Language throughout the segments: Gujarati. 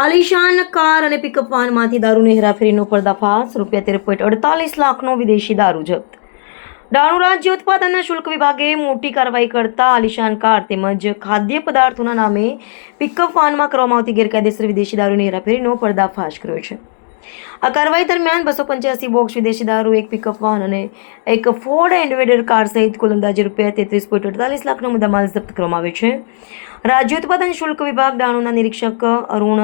આલિશાન કાર અને પિકઅપ વાનમાંથી દારૂની હેરાફેરીનો પર્દાફાશ, ₹13.48 લાખનો વિદેશી દારૂ જપ્ત। દારૂ રાજ્ય ઉત્પાદન શુલ્ક વિભાગે મોટી કાર્યવાહી કરતા આલિશાન કાર તેમજ ખાદ્ય પદાર્થોના નામે પિકઅપ વાનમાં કરવામાં આવતી ગેરકાયદેસર વિદેશી દારૂની હેરાફેરીનો પર્દાફાશ કર્યો છે। આ કાર્યવાહી દરમિયાન 285 બોક્સ વિદેશી દારૂ, એક પિકઅપ વાન અને એક ફોર્ડ એન્ડવેડર કાર સહિત કુલ અંદાજે ₹33.48 લાખનો મુદ્દામાલ જપ્ત કરવામાં આવ્યો છે। રાજ્ય ઉત્પાદન શુલ્ક વિભાગ દાણુના નિરીક્ષક અરુણ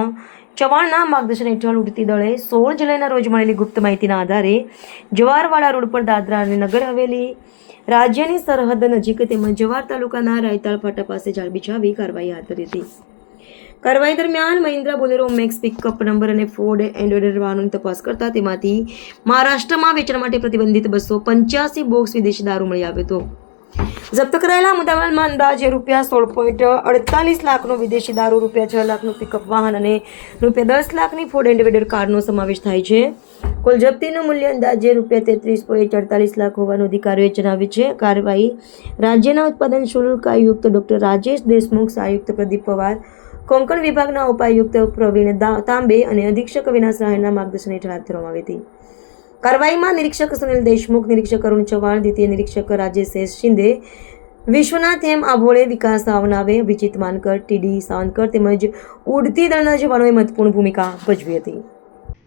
ચવાણના માર્ગદર્શન હેઠળ ઉડતી દળે 16 જુલાઈના રોજ મળેલી ગુપ્ત માહિતીના આધારે જવારવાડા રોડ પર દાદરા અને નગર હવેલી રાજ્યની સરહદ નજીક તેમજ જવાર તાલુકાના રાયતાળ ફાટા પાસે જાળ બિછાવી કાર્યવાહી હાથ ધરી હતી। કાર્યવાહી દરમિયાન Mahindra Bolero Maxx pickup number અને ફોર્ડ એન્ડવેડર વાહનોની તપાસ કરતા તેમાંથી મહારાષ્ટ્રમાં વેચાણ માટે પ્રતિબંધિત 285 બોક્સ વિદેશી દારૂ મળી આવ્યો હતો। જપ્ત કરાયેલા મુદ્દામાલમાં અંદાજે ₹16.48 લાખનો વિદેશી દારૂ, ₹6 લાખનું પિકઅપ વાહન અને ₹10 લાખની ફોર્ડ એન્ડવેડર કારનો સમાવેશ થાય છે। કુલ જપ્તીનું મૂલ્ય અંદાજે ₹33.48 લાખ હોવાનું અધિકારીઓએ જણાવ્યું છે। કાર્યવાહી રાજ્યના ઉત્પાદન શુલ્ક આયુક્ત ડોક્ટર રાજેશ દેશમુખ, આયુક્ત પ્રદીપ પવાર, કોંકણ વિભાગના ઉપાયુક્ત પ્રવીણ તાંબે અને અધિક્ષક અવિનાશ રાયના માર્ગદર્શન હેઠળ હાથ ધરવામાં આવી હતી। કાર્યવાહીમાં નિરીક્ષક સુનિલ દેશમુખ, નિરીક્ષક અરુણ ચવાણ, દ્વિતીય નિરીક્ષક રાજેશ એસ શિંદે, વિશ્વનાથ એમ આભોળે, વિકાસ સાવનાવે, અભિજીત માનકર, ટીડી સાવનકર તેમજ ઉડતી દળના જવાનોએ મહત્વપૂર્ણ ભૂમિકા ભજવી હતી।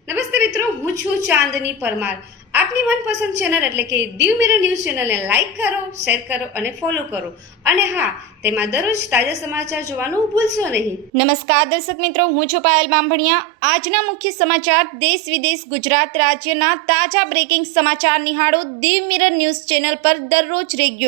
નમસ્તે મિત્રો, હું છું ચાંદની પરમાર। આપની મનપસંદ ચેનલ એટલે કે દીવ મિરર ન્યૂઝ ચેનલને લાઈક કરો, શેર કરો અને ફોલો કરો, અને હા, તેમાં દરરોજ તાજા સમાચાર જોવાનું ભૂલશો નહીં। નમસ્કાર દર્શક મિત્રો, હું છું પાયલ બામભણિયા। આજના મુખ્ય સમાચાર, દેશ વિદેશ, ગુજરાત રાજ્યના તાજા બ્રેકિંગ સમાચાર નિહાળો દીવ મિરર ન્યૂઝ ચેનલ પર દરરોજ રેગ્યુલર।